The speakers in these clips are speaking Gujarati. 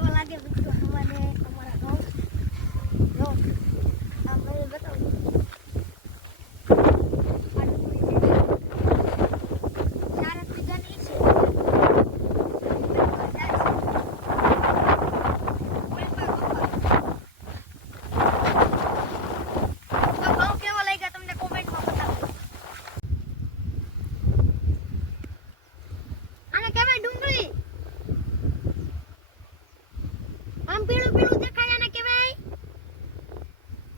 કેવા લાગે મિત્રો અમારા ઘઉં જો આ ભાઈ બતાવું આ ડુંગળી છે. ચાર જ વીઘાની છે. જાય છે. કોઈ કોઈ કપા. તો ઘઉં કેવા લાગ્યા તમને કોમેન્ટમાં બતાવો આને કહેવાય ડુંગળી આમ પીળું પીળું દેખાય આને કહેવાય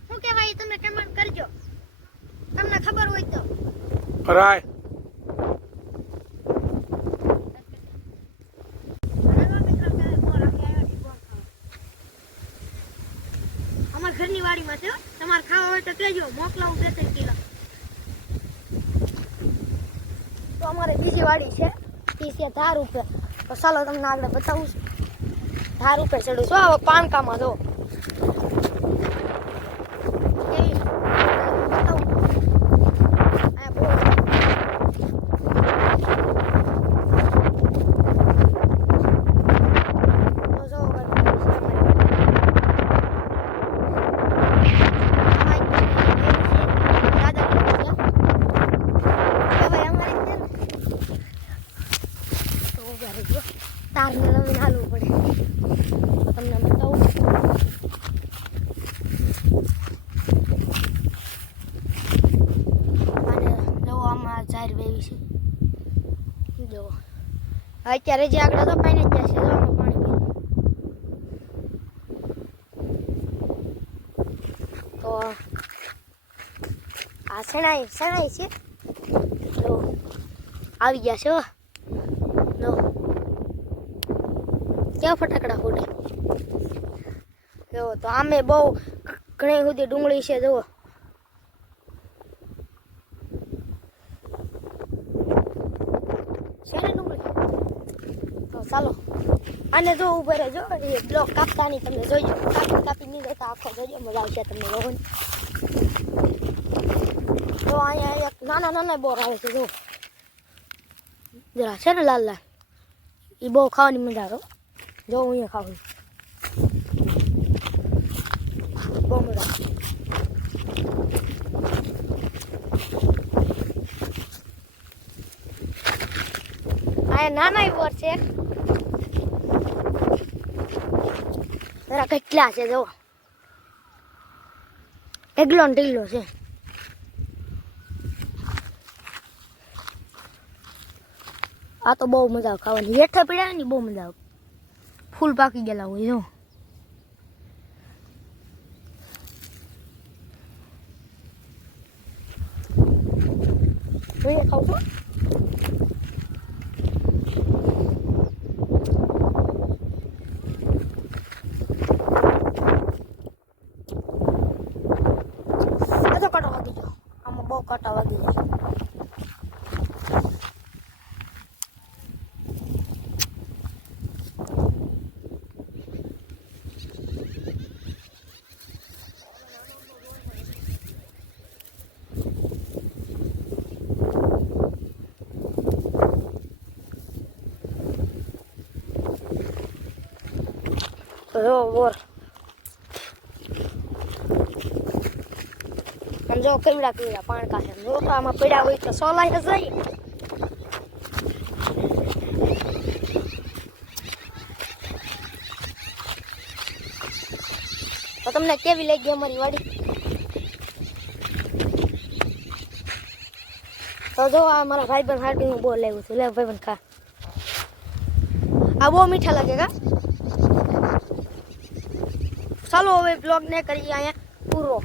શું કહેવાય એ તમે કમેન્ટ કરજો તમને ખબર હોય તો રાય હાલો મિત્રો, ત્યારે બોર અમે આવ્યા છીએ બોર ખાવા. અમારા ઘરની વાડીમાં છે તમારે ખાવા હોય તો કહેજો મોકલાવું બે ત્રણ તો અમારે બીજી વાડી છે. એ છે ધાર ઉપર. તો ચાલો તમને આગળ બતાવું છું. ધાર ઉપર ચડું છું. હવે પાનકામાં જો કેવી બતાવું. અહીંયા બોર છે. તો જો બધું છે અમારી તારને નવીન હાલવું પડે તો તમને બતાવું અને જો આમાં ચાર વેવી છે. જો. અત્યારે જે આગળ તો પાણી જ જશે આમાં પાણી તો આ છે. જો, આવી ગયા છે. જો. કેવા ફટાકડા ફૂટે? જો, તો આમે બહુ ઘણી સુધી ડુંગળી છે જુઓ છે ને ડુંગળી તો ચાલો. અને જો ઉભે રહેજો, એ બ્લોક કાપતાની તમે જોઈજો કાપી કાપી નહીં જતા આખો જોજો, મજા આવશે તમને જોવાની. તો અહીંયા એક નાના નાના બોર આવે છે, જો. જરા છે ને લાલ લાલ. એ બહુ ખાવાની મજા આવે. જો હું અહીંયા ખાવું બહુ મજા આવે અહીંયા નાના બોર છે. જરા કેટલા છે જો ઢગલો ને ઢગલો છે. આ તો બહુ મજા આવે ખાવાની. હેઠે પીડ્યા ને બહુ મજા આવે. ફૂલ પાકી ગયેલા હોય જો ખાવ છો આ તો કાંટો વાગી ગયો આમાં બહુ કાંટા વાગી ગયો જો બોર આમ જો કેવડા કેવડા પાણકા છે જો આમાં પડ્યા હોય તો સોલાય જઈ તો તમને કેવી લાગી અમારી વાડી? તો જો આ મારા ભાઈબંધ હાડી હું બહુ લેવું છું. લે ભાઈબંધ ખા. આ બહુ મીઠા લાગે કા? ચાલો હવે બ્લોગ ને કરીએ અહીંયા પૂરો.